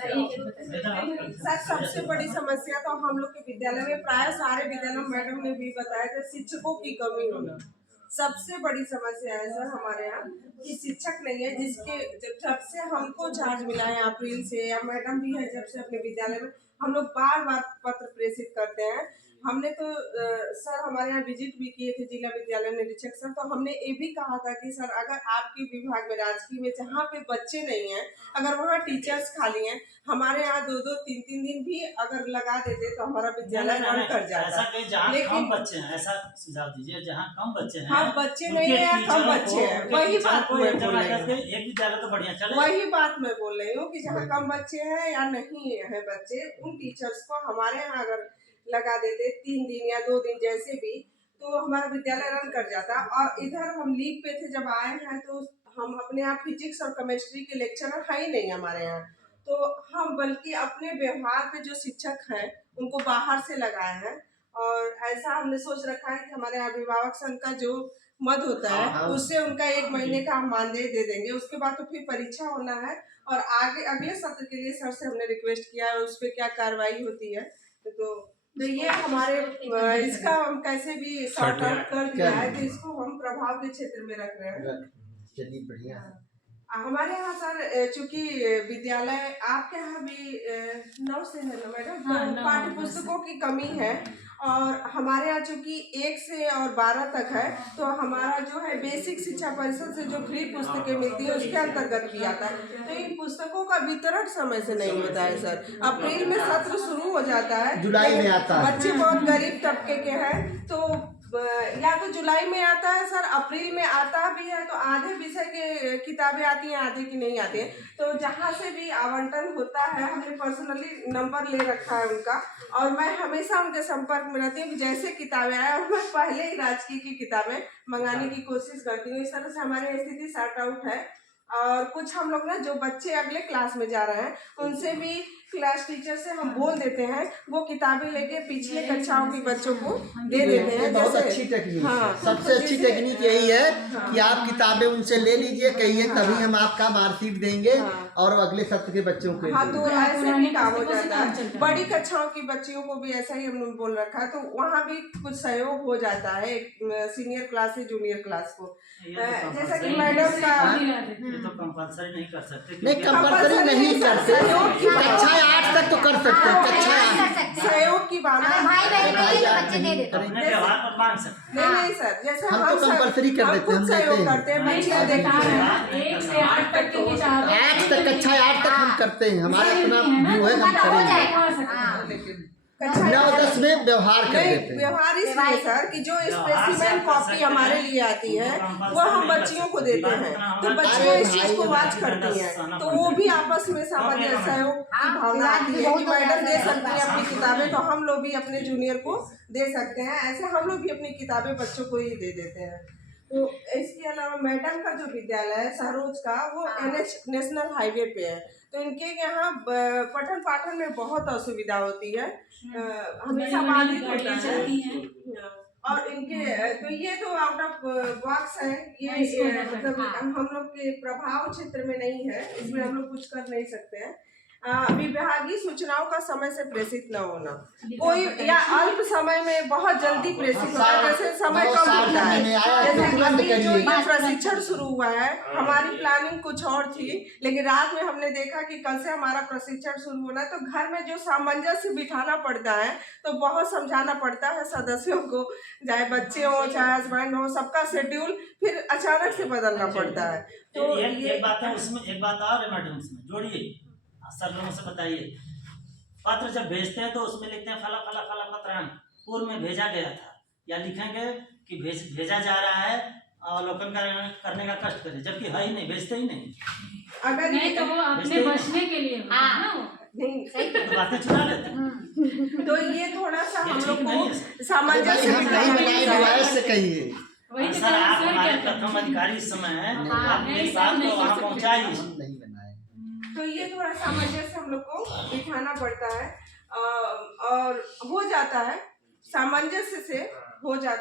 Sir सबसे बड़ी समस्या तो हम लोग के विद्यालय में, प्राय सारे विद्यालय मैडम ने भी बताया कि शिक्षकों की कमी होना सबसे बड़ी समस्या है सर हमारे यहाँ, कि शिक्षक नहीं है। जिसके जब से हमको चार्ज मिला है अप्रैल से, या मैडम भी है जब से अपने विद्यालय में, हम लोग बार बार पत्र प्रेषित करते हैं। हमने तो सर हमारे यहाँ विजिट भी किए थे जिला विद्यालय निरीक्षक सर, तो हमने ये भी कहा था कि सर अगर आपके विभाग में राजकीय में जहाँ पे बच्चे नहीं हैं, अगर वहाँ टीचर्स खाली हैं, हमारे यहाँ 2-2, 3-3 दिन भी अगर लगा देते तो हमारा विद्यालय रन कर जाता। लेकिन बच्चे हैं ऐसा सुझाव दीजिए जहाँ कम बच्चे हैं। हाँ बच्चे नहीं है या कम बच्चे हैं, वही बात मैं बोल रही हूँ। एक विद्यालय तो बढ़िया चले, वही बात मैं बोल रही हूँ कि जहाँ कम बच्चे हैं या नहीं है बच्चे, उन टीचर्स को हमारे यहाँ अगर लगा देते 3 दिन या 2 दिन जैसे भी, तो हमारा विद्यालय रन कर जाता। और इधर हम लीव पे थे जब आए हैं, तो हम अपने यहाँ फिजिक्स और केमिस्ट्री के लेक्चरर है ही नहीं हमारे यहाँ, तो हम बल्कि अपने व्यवहार पे जो शिक्षक हैं उनको बाहर से लगाए हैं। और ऐसा हमने सोच रखा है कि हमारे अभिभावक संघ का जो मद होता है उससे उनका 1 महीने का हम मानदेय दे देंगे, उसके बाद तो फिर परीक्षा होना है। और आगे अगले सत्र के लिए सर से हमने रिक्वेस्ट किया है, उस पर क्या कार्रवाई होती है। तो ये हमारे इसका हम कैसे भी सॉर्ट आउट कर दिया है, तो इसको हम प्रभाव के क्षेत्र में रख रहे हैं। चलिए बढ़िया है। हमारे यहाँ सर चूंकि विद्यालय आपके यहाँ भी 9 से है ना मैडम, तो पाठ्य पुस्तकों की कमी है। और हमारे यहाँ चूंकि 1 से और 12 तक है, तो हमारा जो है बेसिक शिक्षा परिषद से जो फ्री पुस्तकें मिलती है उसके अंतर्गत भी आता है। तो इन पुस्तकों का वितरण समय से नहीं होता है सर। अप्रैल में सत्र शुरू हो जाता है, जुलाई में आता है। बच्चे बहुत गरीब तबके के हैं, तो या तो जुलाई में आता है सर, अप्रैल में आता भी है, तो आधे विषय के किताबें आती हैं, आधे की नहीं आती हैं। तो जहाँ से भी आवंटन होता है, हमने पर्सनली नंबर ले रखा है उनका, और मैं हमेशा उनके संपर्क में रहती हूँ। जैसे किताबें आए और मैं पहले ही राजकीय की किताबें मंगाने की कोशिश करती हूँ। इस तरह से हमारी स्थिति सॉर्ट आउट है। और कुछ हम लोग ना जो बच्चे अगले क्लास में जा रहे हैं, उनसे भी क्लास टीचर से हम बोल देते हैं, वो किताबें लेके पिछले कक्षाओं के बच्चों को दे देते हैं। बहुत अच्छी टेक्निक। हाँ, सबसे अच्छी टेक्निक यही है कि आप किताबें उनसे ले लीजिए, कहिए तभी हम आपका मार्कशीट देंगे और अगले सत्र के बच्चों को। हाँ, तो ऐसे भी काम हो जाता है। बड़ी कक्षाओं की बच्चियों को भी ऐसा ही हमने बोल रखा है, तो वहाँ भी कुछ सहयोग हो जाता है सीनियर क्लास से जूनियर क्लास को। जैसा कि मैडम का तो कंपलसरी नहीं कर सकते, नहीं कंपलसरी नहीं करते, कक्षा 8 तक तो कर सकते हैं। कक्षा 8 सहयोग की बात है, भाई बच्चे दे देते हैं। अपने व्यवहार पर मांग सकते। नहीं सर, जैसे हम तो कंपलसरी कर देते हैं, हम सहयोग करते हैं। बच्चियाँ देखती हैं 1 से 8 तक की किताबें, 8 तक कक्षा 8 तक हम करते हैं, हमारा अपना व्यू है, हम करेंगे। 9-10 में व्यवहार कर देते हैं। व्यवहार इसलिए सर कि जो स्पेसिमेन कॉपी हमारे लिए आती है वो हम बच्चियों को देते हैं, तो बच्चियाँ इस चीज को वाच करती हैं, तो वो भी आपस में सामान्य सहयोग की भावना आती है कि मैडम दे सकती है अपनी किताबें, तो हम लोग भी अपने जूनियर को दे सकते हैं। ऐसे हम लोग भी अपनी किताबें बच्चों को ही दे देते हैं। तो इसके अलावा मैडम का जो विद्यालय है सरोज का, वो NH नेशनल हाईवे पे है, तो इनके यहाँ पठन पाठन में बहुत असुविधा होती है, हमेशा बाधित होता है। और इनके तो ये तो आउट ऑफ बॉक्स है, ये मतलब हम लोग के प्रभाव क्षेत्र में नहीं है, इसमें हम लोग कुछ कर नहीं सकते हैं। विभागीय सूचनाओं का समय से प्रेषित न होना, कोई या अल्प समय में बहुत जल्दी प्रेषित होता है, जैसे समय कम होता है। जैसे अभी जो ये प्रशिक्षण शुरू हुआ है, हमारी प्लानिंग कुछ और थी, लेकिन रात में हमने देखा कि कल से हमारा प्रशिक्षण शुरू होना है, तो घर में जो सामंजस्य बिठाना पड़ता है, तो बहुत समझाना पड़ता है सदस्यों को, चाहे बच्चे हो चाहे हस्बैंड हो, सबका शेड्यूल फिर अचानक से बदलना पड़ता है। तो एक बात है उसमें, एक बात और है मैडम उसमें जोड़िए, सर लोगों से बताइए। पत्र जब भेजते हैं तो उसमें लिखते हैं फला फला फला पत्र पूर्व में भेजा गया था, या लिखेंगे कि भेजा जा रहा है, अवलोकन करने का कष्ट करें, जबकि है ही नहीं, भेजते ही नहीं। अगर नहीं तो वो अपने बचने के लिए नहीं तो बातें चुरा लेते हैं। तो ये थोड़ा सा हम लोग को सामंजस्य से कहिए। सर आप हमारे प्रथम अधिकारी इस समय हैं, आप मेरी बात को वहाँ पहुँचाइए। तो ये थोड़ा सामंजस्य हम लोग को बिठाना पड़ता है, और हो जाता है, सामंजस्य से हो जाता है।